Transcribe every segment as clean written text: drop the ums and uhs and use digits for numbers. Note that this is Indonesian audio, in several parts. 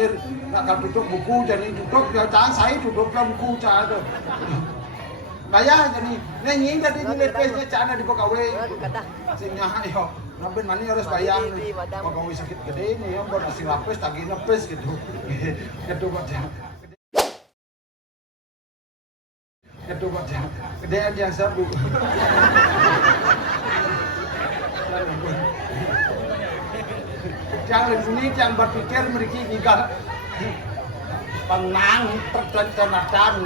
terakhir nakal duduk buku jadi duduk dia jangan saya duduk dalam buku cah tu. Bayar jadi nyanyi jadi nilai pesnya cah di pegawai. Sehingga yo nabin mani harus bayar. Pegawai sakit gede ni yang buat nasi lapis tagih lapis gitu. Gitu macam. Gitu macam. Gedean yang sabu. Jangan sini jangan berpikir mereka juga penang tertentu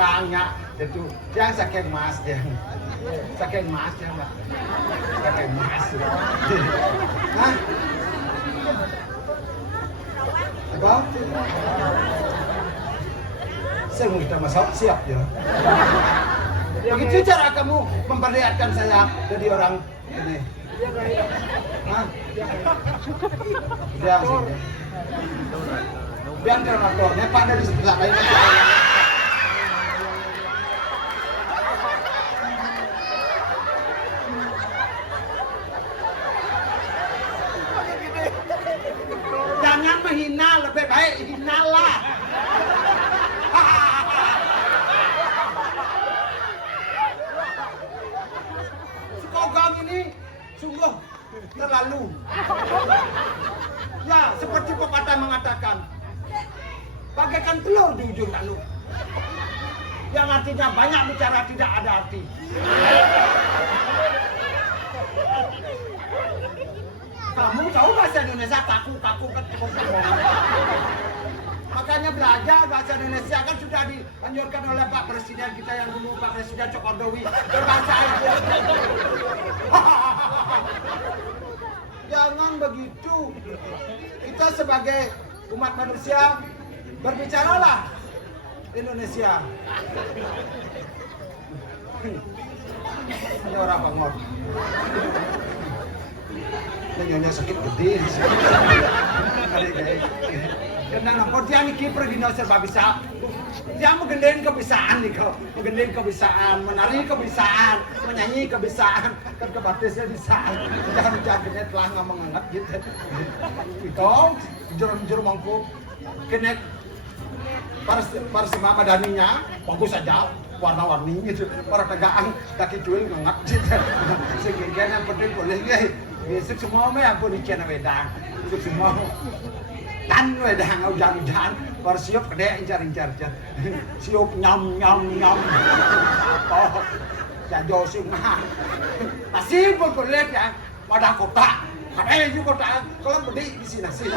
nangnya itu yang sakit mas dia sakit mas ya mbak sakit mas nah apa saya mau kita masak siap ya begitu cara kamu memperlihatkan saya jadi orang ini. Hah? Dia sih. Biar donatornya Pak ada di sebelah lain. Jangan menghina, lebih baik hinalah. Sekogang ini sungguh terlalu. Ya, seperti pepatah mengatakan, bagaikan telur di ujung tanduk. Yang artinya banyak bicara tidak ada arti. Kamu tahu bahasa Indonesia kaku kan makanya belajar bahasa Indonesia kan sudah dianjurkan oleh Pak Presiden kita yang dulu Pak Presiden Jokowi berbahasa Inggris. Jangan begitu. Kita sebagai umat manusia berbicaralah Indonesia. Ini orang bangun. Nyonya sakit gede. Karena nampak dia ni kiper gino serba bisa. Dia menggendain kebisaan nih kau, menggendain kebisaan, menari kebisaan, menyanyi kebisaan, kan kebatisnya bisa. Jangan jangan telah nggak menganggap gitu. Itu jurus mangku, kena parsima madaninya bagus saja, warna-warni gitu, para tegaan kaki cuil ngangat gitu. Sehingga yang penting boleh besok semua mah aku di channel wedang, besok semua. Tan wedang hujan-hujan, baru siup gede incar-incar, siup nyam. Oh, jajo semua. Nasi pun boleh ya, pada kota. Ada juga kota, kalau beli di sini.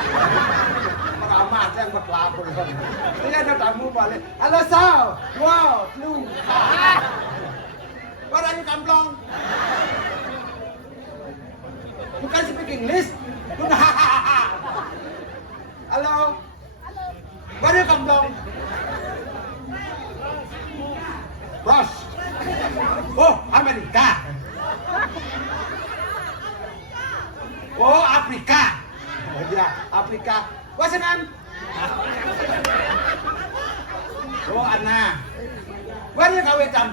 Ramah yang berlaku. Ini ada tamu balik. Halo Sal, wow, lu. Where are you come from? Bukan speak English. Halo. Where you come from? Bros. Oh, Amerika. Oh, Afrika. Oh ya, Afrika. What's your name? Oh, Anna. Where you kawetan?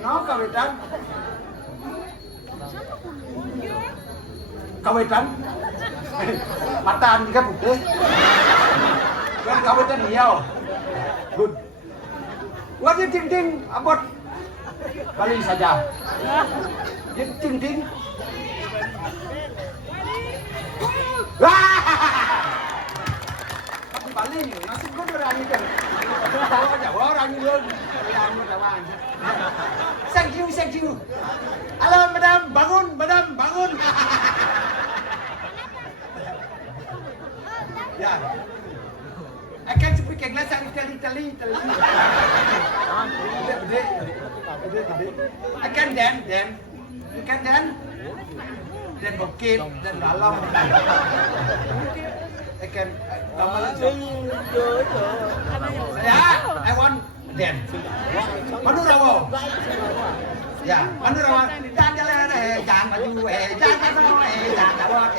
No, kawetan. Kawetan. Matan juga putih. Kan kawetan hiau. Good. What you think about Bali saja. Ting. Bali, nasib gue berani kan. Tahu aja, orang ini yang bertawan. Thank you. Halo, madam, bangun. Ya. I can speak English and Italy. Gede. I can dance. You can dance? Dan bokep, dan dalam. I can I want dance. Manurawo. Ya, Manurawo. Jangan maju, jangan bawa,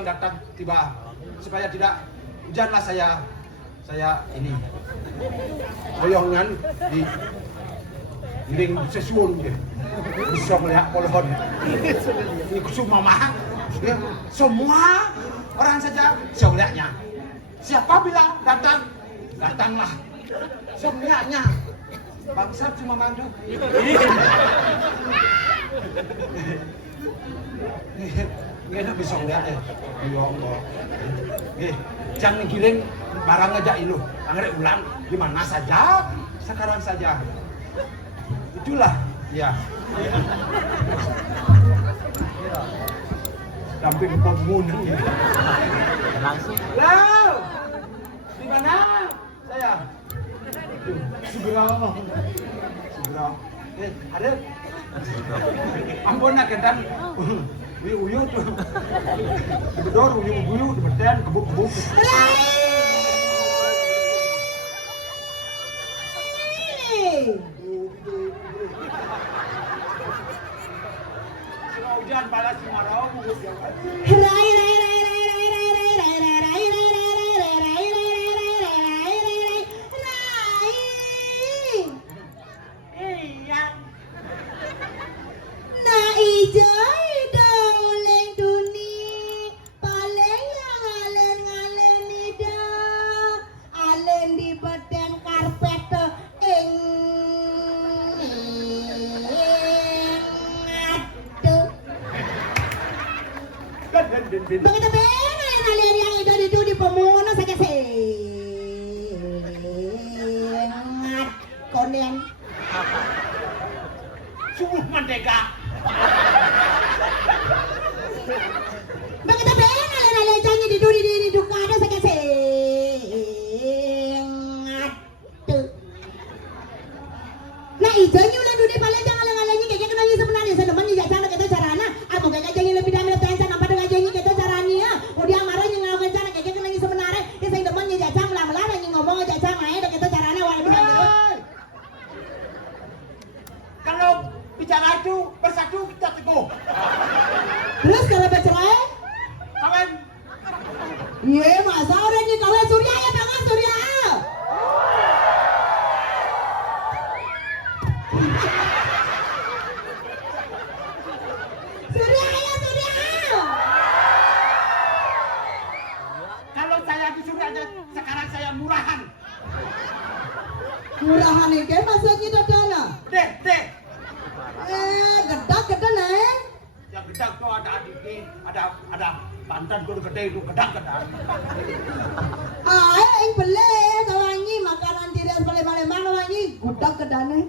bilang datang tiba supaya tidak hujanlah saya ini boyongan di ling sesuun dia bisa melihat pohon ini kusuma ya, semua orang saja saudaranya siapa bilang datanglah semuanya bangsat cuma mandu Nggak bisa ngeliat ya. Ya Allah. Jangan giling barang aja ilu. Anggrek ulang di mana saja, sekarang saja. Itulah ya. Damping pemunang ya. Langsung. Lau, di mana saya? Segera. Ada. Ampun nak kedan. Uyu tuh. Bedor uyu di beden kebuk-kebuk. Hujan balas marau. Begitu benar kalian yang itu di pemono saja sengat konen. Sungguh merdeka. Begitu benar kalian jangan di dukada saja sengat. Nah ijonya ulah dudi paling jangan ngalangi kayak kenanya sebenarnya sedeman ni jangan kita carana. Apa kayak jangan lebih damai tensa nampak dengan janji kita caranya. Udah marah yang ngelakuin cara kayak kenanya sebenarnya. Kita saya depan ni jangan melar-melar yang ngomong jangan main kita carana wali bilang gitu. Kalau bicara itu bersatu kita teguh. Terus kalau bercerai? Kawan. Iya masa orang ni kawan Surya ya bangun Surya. Kalau saya disuruh aja sekarang saya murahan. Murahan ini maksudnya dadana. Deh. Gedak nih. Yang gedang tuh ada adiknya, ada pantan kudu gede itu gedang. Yang beli kawangi makanan tiris Palembang kawangi gedak nih.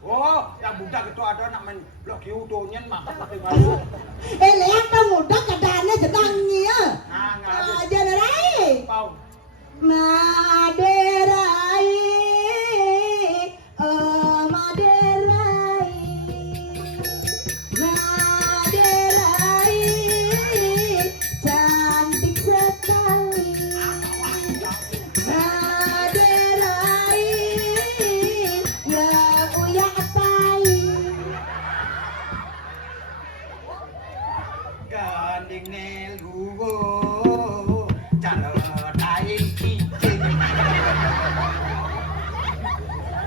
Oh, yang budak itu ada nak main blok hiu tuh nyen makan pakai masuk. Lihat dong budak nih jedangnya. Nah, Generai. Pau. Maderai. Cantik sekali. Maderai. Ya uya apai. Ganding nelugo. Cara daing cicing.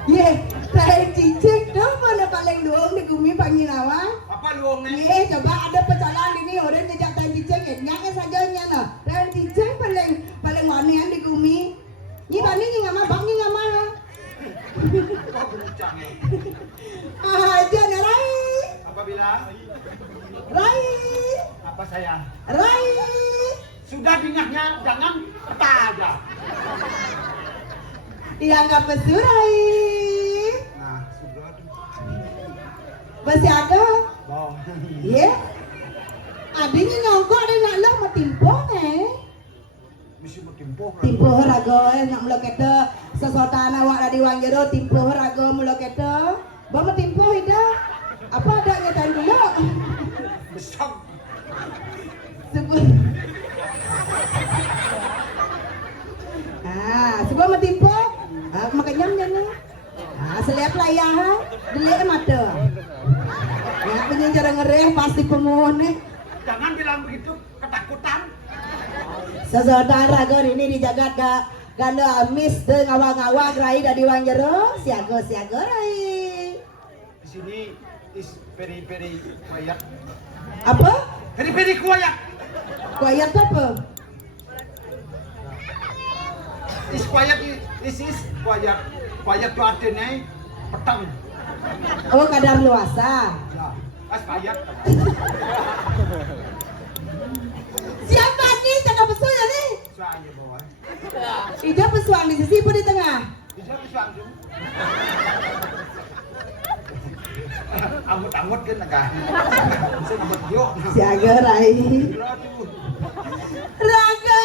Ye, tarik cicik dong mana paling doang di bumi Panginawa. Apa luang nih? Ye, coba ada pecalang ini orang ngejak tarik cicik, nyaknya saja nyana. Tarik cicik paling wanian di bumi. Ni bani ni ngama, bang ni ngama. Kok berucang ya? Aja nih Rai, Apa bilang? Rai, Apa saya? Rai. Sudah dingahnya jangan peta aja. Dianggap pesu Rai. Nah, sudah tuh. Masih ada? Bau. Ye. Adanya nyongkok ada nak lah mau timpo Mesti bertimpuh. Timpo rago nak mula kata sesuatu awak dari wang jero timpo rago mula kata bawa timpo ida apa ada nyatain dulu Besar. sebut sebab mau timpo makan jam ni seliap layah delik mata ya punya cara ngereh pasti pemohon Jangan bilang begitu, ketakutan. Saudara kon ini dijagat ka ganda amis teu ngawang-ngawang rai da diwang jero siaga rai. Di sini is very quiet. Apa? Very quiet. Quiet apa? Is quiet is quiet. Quiet itu artinya petang. Oh kadar luasa. Ya, as quiet. Siapa nih cakap pesuan ya nih? Soalnya bawa. Ija pesuan di sisi pun di tengah. Bisa langsung. Amut kan negah. Bisa amut yuk. Siaga rai. Aduh. Raga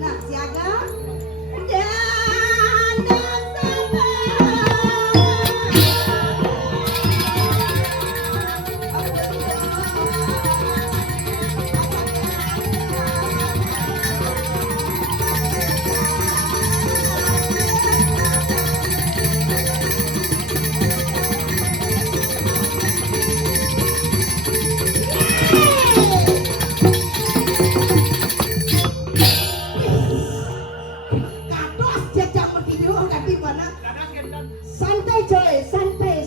Nah, siaga. Kados jajak mertinju kaki mana? Santai coy, santai.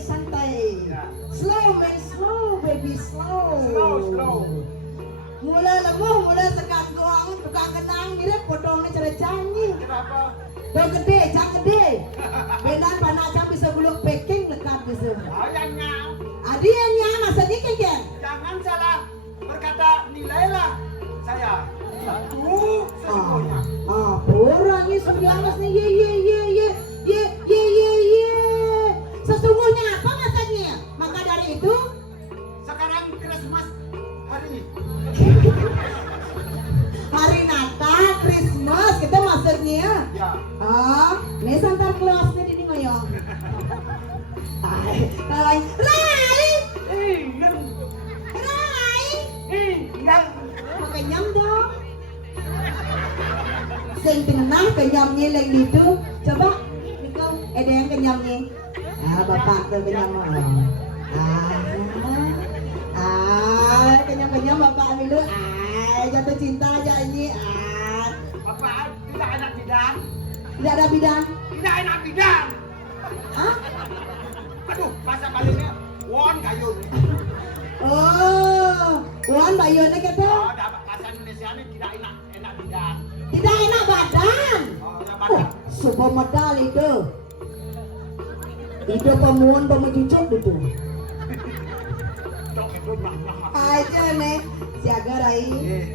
Slow man, slow baby, slow. Mula lemuh, mula tekan doang, tukang kenang mirip potongnya cara canggih. Kenapa? Dong gede, cang gede. Benar panacam bisa buluk peking lekat bisa. Ayahnya. Adi yang nyam maksudnya kejeng. Jangan salah berkata nilailah saya. Sesungguhnya. Orangnya sebiaras nih ye. Sesungguhnya apa maksudnya? Maka dari itu Sekarang Christmas hari. hari Natal, Christmas kita maksudnya. Ya. Ini Santa Claus nih ini ngoyong. Rai. Kenyam dong. Sing tengah kenyamnya lagi itu. Coba, Niko, ada yang kenyamnya. Bapak tuh kenyam. Kenyam bapak dulu. Jatuh cinta aja ini. Apa? Tidak enak bidang. Tidak ada bidang. Tidak enak bidang. Hah? Aduh, bahasa Balinya won kayu. Oh, Wan bayonnya kata. Oh, dapat bahasa Indonesia ini tidak enak bidang. Tidak enak badan. Oh, enak badan. Sebuah modal itu. Itu pemuan pemucucuk itu. Cok itu mah. Aja nih, siaga rai. Eh,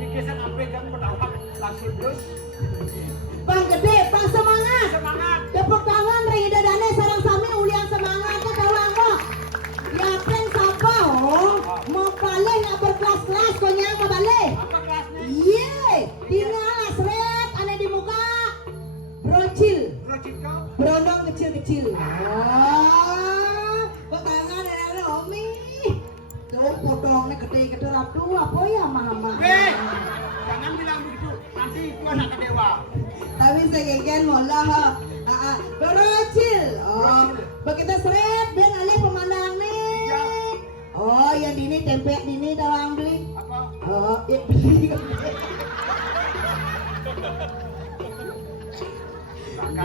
Dikisan sampai kan pendapat langsung terus. Bang gede, bang semangat. Semangat. Tepuk tangan Rida Dane sarang sami ulian semangatnya kawan kok. Yapen sapa mau balik nggak berkelas-kelas kok nyang mau balik. Apa kelasnya? Iya, tinggal seret aneh di muka. Brocil, Rojit kau? berondong kecil-kecil. Kok tangan ada Omi. Tuh potongnya gede-gede rapi apa ya mama. Jangan bilang begitu. Nanti itu anak kedewa. Tapi segegen molah. Brocil. Begitu seret ben alih pemandang nih. Oh, yang dini tempe dini doang beli. Apa? Bangga.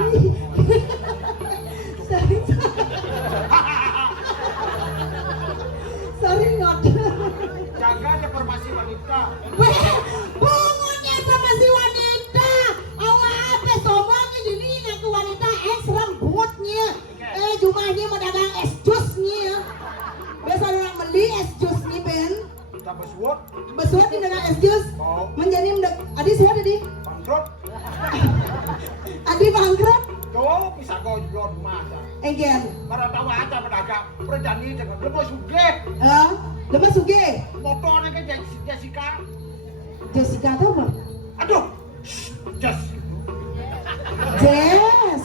Sorry not. Jaga deformasi wanita. Weh, bungunya sama si wanita. Awak apa sombongnya gini ngaku wanita es rambutnya. Jumahnya mau dagang es jusnya. Biasa orang beli es jusnya Ben. Kita bersuat. Bersuat di dagang es jus. Oh. Menjadi adi suat adi. Bangkrut. Adi bangkrut. Tuh bisa gojlon masa. Egen. Para tahu aja pedagang. Perjani dengan lebih suge. Lepas suge. Motornya ke Jessica. Jessica tahu apa? Aduh. Jess. Jess.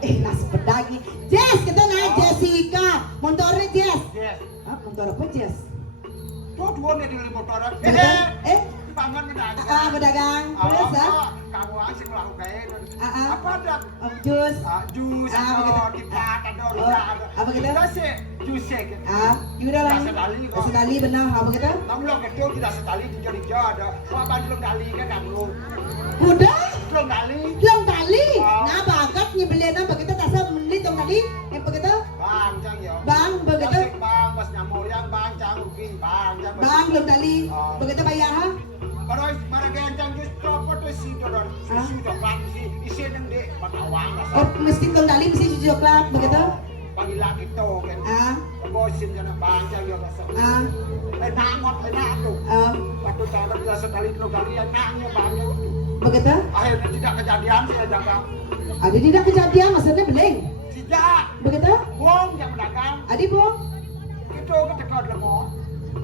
Nas pedagi. Jess kita naik Jessica. Motornya Jess. Yes. Motor apa Jess? Tuh dua nih di motornya. Pangan pedagang. Pedagang. Terus kamu asing melakukan. Ah. Apa ada? Jus. Jus, begitu. kipat, ada Apa gitu? Kita sih jus ya. Yaudah lah. Setali kok. Setali benar. Apa gitu? Kamu lo kecil tidak setali tiga ada. Wah bantu kali kan kamu. Udah. Belum kali. Belum kali. Nah bakat nyebelin apa kita tak menit dong tadi. Yang begitu? Bang, cang ya. Bang, begitu? Bang, pas nyamoyang bang, cang rugi, bang, cang. Bang belum kali. Begitu bayar ha? Baru cang jus copot tuh si dodon. Susu coklat si isi neng dek patawang. Oh mesti belum kali mesti cuci coklat begitu? Panggil lagi tuh kan. Bosin jangan bang, cang ya kasar. Nangot, tuh. Waktu cara tidak sekali dua kali yang nangnya banyak. Begitu? Akhirnya tidak kejadian saya jaga. Ada tidak kejadian maksudnya beling? Tidak. Begitu? Bong yang pedagang. Adi bong? Itu ketekad lemot.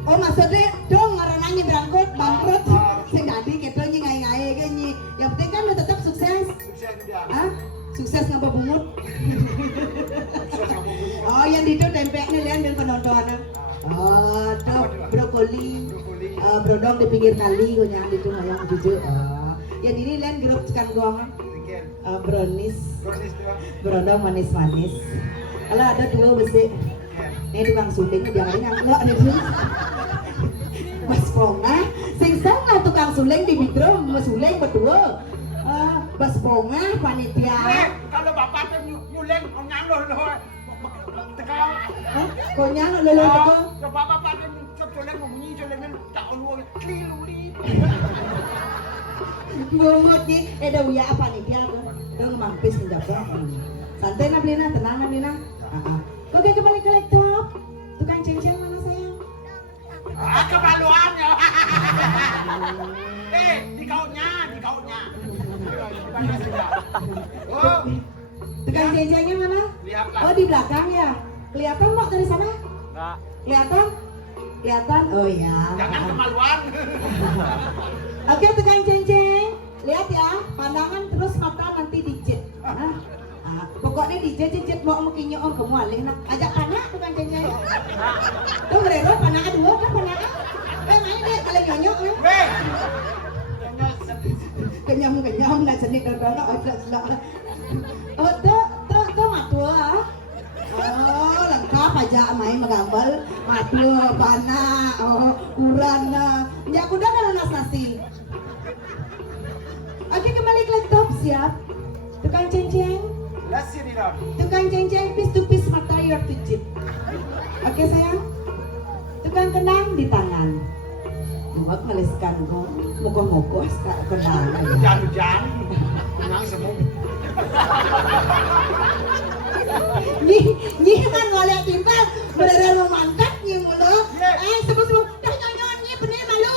Oh maksudnya dong ngarananya berangkut bangkrut. Sing tadi kita ngai-ngai kan nyi. Yang penting kan lo tetap sukses. Sukses dia. Sukses ngapa bungut? Sukses kamu dulu. Oh yang itu tempeknya lihat dan penonton. Oh tuh brokoli. Brodong di pinggir kali gue nyang itu ayam jujur. Yang ini lihat grup kan gong. Bikin. Brownies. Dosis dua. Brodong manis-manis. Kalau ada dua besi. Ini tukang suling jangan nyangkut ada dulu. Mas Ponga, sing lah tukang suling di Bidro mau suling berdua. Bas Ponga panitia. Kalau bapak tuh nyuling nyang loh. Tekan. Kau nyang lo teko. Kalau bapak tuh nyuling bunyi nyuling tak ulu keliru li. Bungut nih, ada uya apa nih dia tuh? Dong mampis menjawab. Santai na Blina, tenang na Blina. Oke kembali ke laptop. Tukang ceng-ceng mana sayang? Kemaluannya. Di kautnya. Oh, Tukang ceng-cengnya mana? lihatlah. Oh di belakang ya. Kelihatan Mbak dari sana? Enggak. Kelihatan? Kelihatan? Oh ya. Jangan kemaluan. Oke tukang ceng-ceng. Lihat ya, pandangan terus mata nanti dijit. Pokoknya dijit mau mungkinnya om kamu alih nak ajak panak tukang ceng-ceng. Tuh mereka panak dua kan panak. Main deh kalau nyonyok ya. Weh. Kenyam nak jenis dodono jelas. Oh tuh matua. Oh lengkap aja main megambal matua panak urana. Ya kuda kalau nasi. Oke kembali ke laptop siap. Tukang ceng-ceng. Lasi di dalam. Tukang ceng-ceng piece to piece material to jit. Oke sayang. Tukang kenang di tangan. Muak ngeliskan ko. Moko-moko kenang. Hujan. Nang semua. Nyi kan ngolek timbal. Beneran memantap nyi mulu. Sebelum nyonyon nyi bener malu.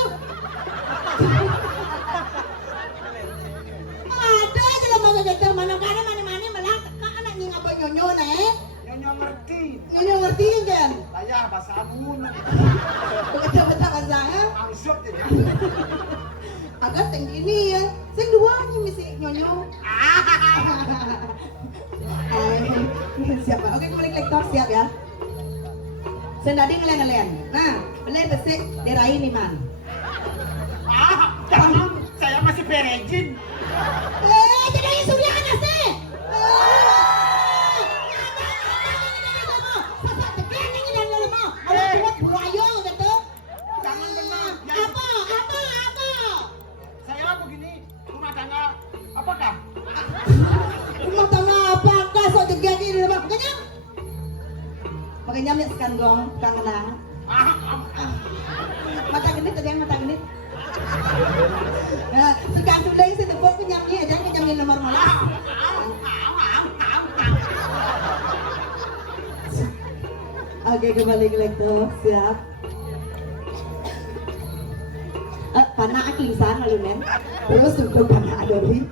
Ada aja lah mau geger mana-mana malah anak nyi ngapa nyonyon Nyonya ngerti. Nyonya ngerti kan? Saya bahasa Ambon. Betul-betul kasar. Angsep jadi. Agak tinggi ini ya. Sing dua nih mesti nyonyo. Siapa? Oke kembali ke laptop siap ya. Sendadi ngelen-ngelen. Nah, bener besik dirai nih man. Jangan. Saya masih berejin. Jadi surya kan sih. Saya begini, rumah tangga apakah? Rumah tangga apakah sok jegat ini rumah kenyam? Pakai nyamnya sekan gong, kang kenang. Mata genit ada yang mata genit. Nah, sekarang sudah yang setepuk kenyamnya aja kenyamnya nomor malah. Oke, kembali ke laptop, siap. Panah aklisan lalu nen. Terus untuk panah adori.